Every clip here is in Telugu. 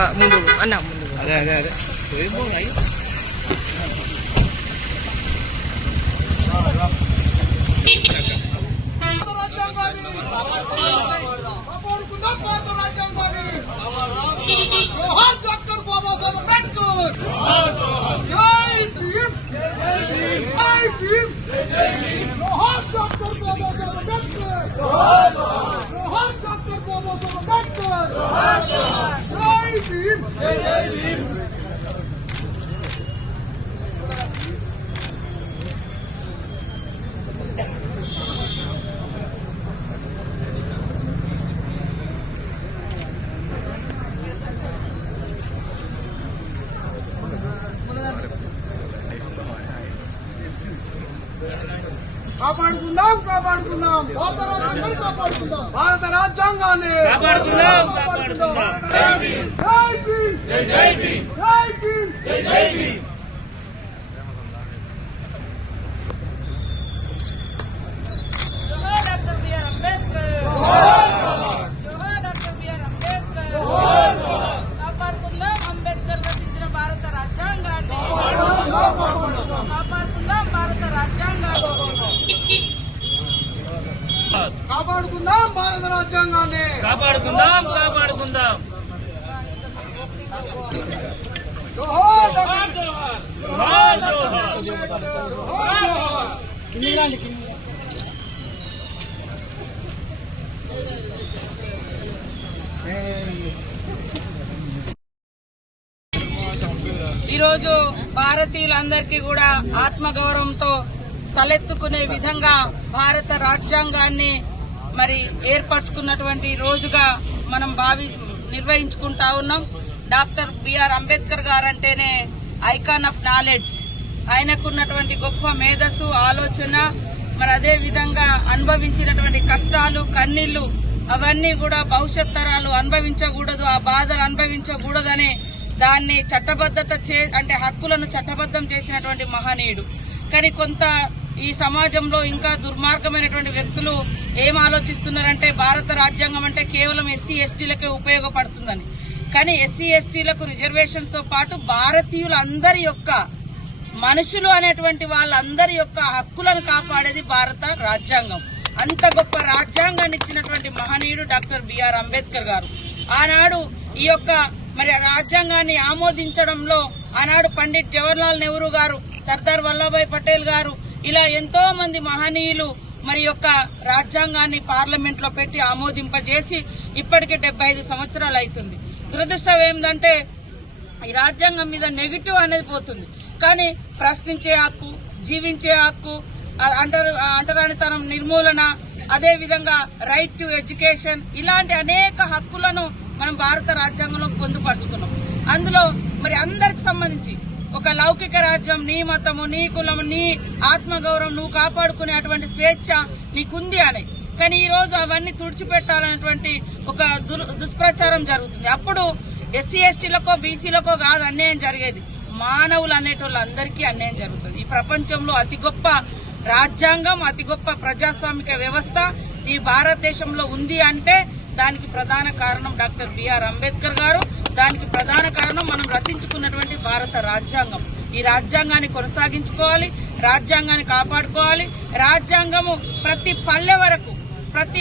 ఆ, ముందు అన్న ముందు అదే అదే అదే ఏమో అయ్యి కాపాడుకుందాం భారత రాజ్యాంగాన్ని జోహార్ డాక్టర్ బాబాసాహెబ్ అంబేద్కర్ జై భీమ్ జై భీమ్ జోహార్ డాక్టర్ బాబాసాహెబ్ అంబేద్కర్ జోహార్ డాక్టర్ బాబాసాహెబ్ అంబేద్కర్ జై భీమ్ కాపాడుకుందాం కాపాడుకుందాం. భారత రాజ్యాంగాన్ని కాపాడుకుందాం. భారత రాజ్యాంగాన్ని కాపాడుకుందాం, కాపాడుకుందాం. కాపాడుకుందాం. జై భీమ్ జై భీమ్ జై భీమ్ జోహార్ డాక్టర్ బిఆర్ అంబేద్కర్ జోహార్ డాక్టర్ బిఆర్ అంబేద్కర్ కాపాడుకుందాం అంబేద్కర్ రచించిన భారత రాజ్యాంగాన్ని కాపాడుకుందాం భారత రాజ్యాంగాన్ని కాపాడుకుందాం. భారత రాజ్యాంగాన్ని. కాపాడుకుందాం కాపాడుకుందాం. జోహార్ డాక్టర్ జోహార్ జోహార్. ఈరోజు భారతీయులందరికీ కూడా ఆత్మగౌరవంతో తలెత్తుకునే విధంగా భారత రాజ్యాంగాన్ని మరి ఏర్పరచుకున్నటువంటి రోజుగా మనం భావి నిర్వహించుకుంటా ఉన్నాం. డాక్టర్ బిఆర్ అంబేద్కర్ గారంటేనే ఐకాన్ ఆఫ్ నాలెడ్జ్. ఆయనకున్నటువంటి గొప్ప మేధస్సు ఆలోచన మరి అదే విధంగా అనుభవించినటువంటి కష్టాలు కన్నీళ్ళు అవన్నీ కూడా భవిష్యత్ తరాలు అనుభవించకూడదు ఆ బాధలు అనుభవించకూడదనే దాన్ని చట్టబద్ధత చే అంటే హక్కులను చట్టబద్ధం చేసినటువంటి మహనీయుడు. కానీ కొంత ఈ సమాజంలో ఇంకా దుర్మార్గమైనటువంటి వ్యక్తులు ఏం ఆలోచిస్తున్నారంటే భారత రాజ్యాంగం అంటే కేవలం ఎస్సీ ఎస్టీలకే ఉపయోగపడుతుందని. కానీ ఎస్సీ ఎస్టీలకు రిజర్వేషన్స్తో పాటు భారతీయులందరి యొక్క మనుషులు అనేటువంటి వాళ్ళందరి యొక్క హక్కులను కాపాడేది భారత రాజ్యాంగం. అంత గొప్ప రాజ్యాంగాన్ని ఇచ్చినటువంటి మహనీయుడు డాక్టర్ బిఆర్ అంబేద్కర్ గారు. ఆనాడు ఈ యొక్క మరి రాజ్యాంగాన్ని ఆమోదించడంలో ఆనాడు పండిట్ జవహర్లాల్ నెహ్రూ గారు సర్దార్ వల్లభాయ్ పటేల్ గారు ఇలా ఎంతో మంది మహనీయులు మరి యొక్క రాజ్యాంగాన్ని పార్లమెంట్లో పెట్టి ఆమోదింపజేసి ఇప్పటికే డెబ్బై ఐదు సంవత్సరాలు అవుతుంది. దురదృష్టం ఏంటంటే ఈ రాజ్యాంగం మీద నెగిటివ్ అనేది పోతుంది. కానీ ప్రశ్నించే హక్కు జీవించే హక్కు అంటరు అంటరానితనం నిర్మూలన అదే విధంగా రైట్ టు ఎడ్యుకేషన్ ఇలాంటి అనేక హక్కులను మనం భారత రాజ్యాంగంలో పొందుపరుచుకున్నాం. అందులో మరి అందరికి సంబంధించి ఒక లౌకిక రాజ్యం నీ మతము నీ కులము నీ ఆత్మగౌరవం నువ్వు కాపాడుకునే అటువంటి స్వేచ్ఛ నీకుంది అని. కానీ ఈ రోజు అవన్నీ తుడిచిపెట్టాలనేటువంటి ఒక దుర్- దుష్ప్రచారం జరుగుతుంది. అప్పుడు ఎస్సీ ఎస్టీలకో బీసీలకో కాదు అన్యాయం జరిగేది. మానవులు అనేటోళ్ళందరికీ అన్యాయం జరుగుతుంది. ఈ ప్రపంచంలో అతి గొప్ప రాజ్యాంగం అతి గొప్ప ప్రజాస్వామిక వ్యవస్థ ఈ భారతదేశంలో ఉంది అంటే దానికి ప్రధాన కారణం డాక్టర్ బిఆర్ అంబేద్కర్ గారు. దానికి ప్రధాన కారణం మనం రచించుకున్నటువంటి భారత రాజ్యాంగం. ఈ రాజ్యాంగాన్ని కొనసాగించుకోవాలి రాజ్యాంగాన్ని కాపాడుకోవాలి రాజ్యాంగము ప్రతి పల్లె వరకు ప్రతి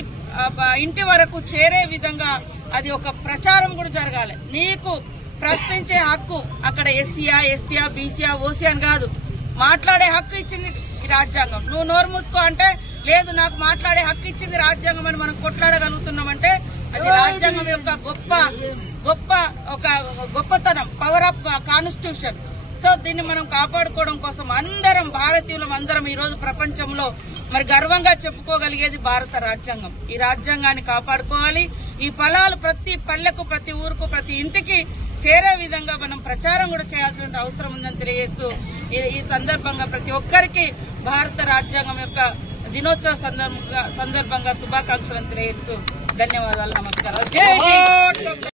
ఇంటి వరకు చేరే విధంగా అది ఒక ప్రచారం కూడా జరగాలి. నీకు ప్రశ్నించే హక్కు అక్కడ ఎస్సీయా ఎస్టీయా బీసీయా ఓసీ అని కాదు. మాట్లాడే హక్కు ఇచ్చింది ఈ రాజ్యాంగం. నువ్వు నోరు మూసుకో అంటే లేదు నాకు మాట్లాడే హక్కు ఇచ్చింది రాజ్యాంగం అని మనం కొట్లాడగలుగుతున్నామంటే అది రాజ్యాంగం యొక్క గొప్ప గొప్ప ఒక గొప్పతనం పవర్ ఆఫ్ కాన్స్టిట్యూషన్ సో దీన్ని మనం కాపాడుకోవడం కోసం అందరం భారతీయులం అందరం ఈరోజు ప్రపంచంలో మరి గర్వంగా చెప్పుకోగలిగేది భారత రాజ్యాంగం. ఈ రాజ్యాంగాన్ని కాపాడుకోవాలి. ఈ ఫలాలు ప్రతి పల్లెకు ప్రతి ఊరుకు ప్రతి ఇంటికి చేరే విధంగా మనం ప్రచారం కూడా చేయాల్సిన అవసరం ఉందని తెలియజేస్తూ ఈ- ఈ సందర్భంగా ప్రతి ఒక్కరికి భారత రాజ్యాంగం యొక్క దినోత్సవ సందర్భంగా సందర్భంగా శుభాకాంక్షలను తెలియజేస్తూ ధన్యవాదాలు నమస్కారం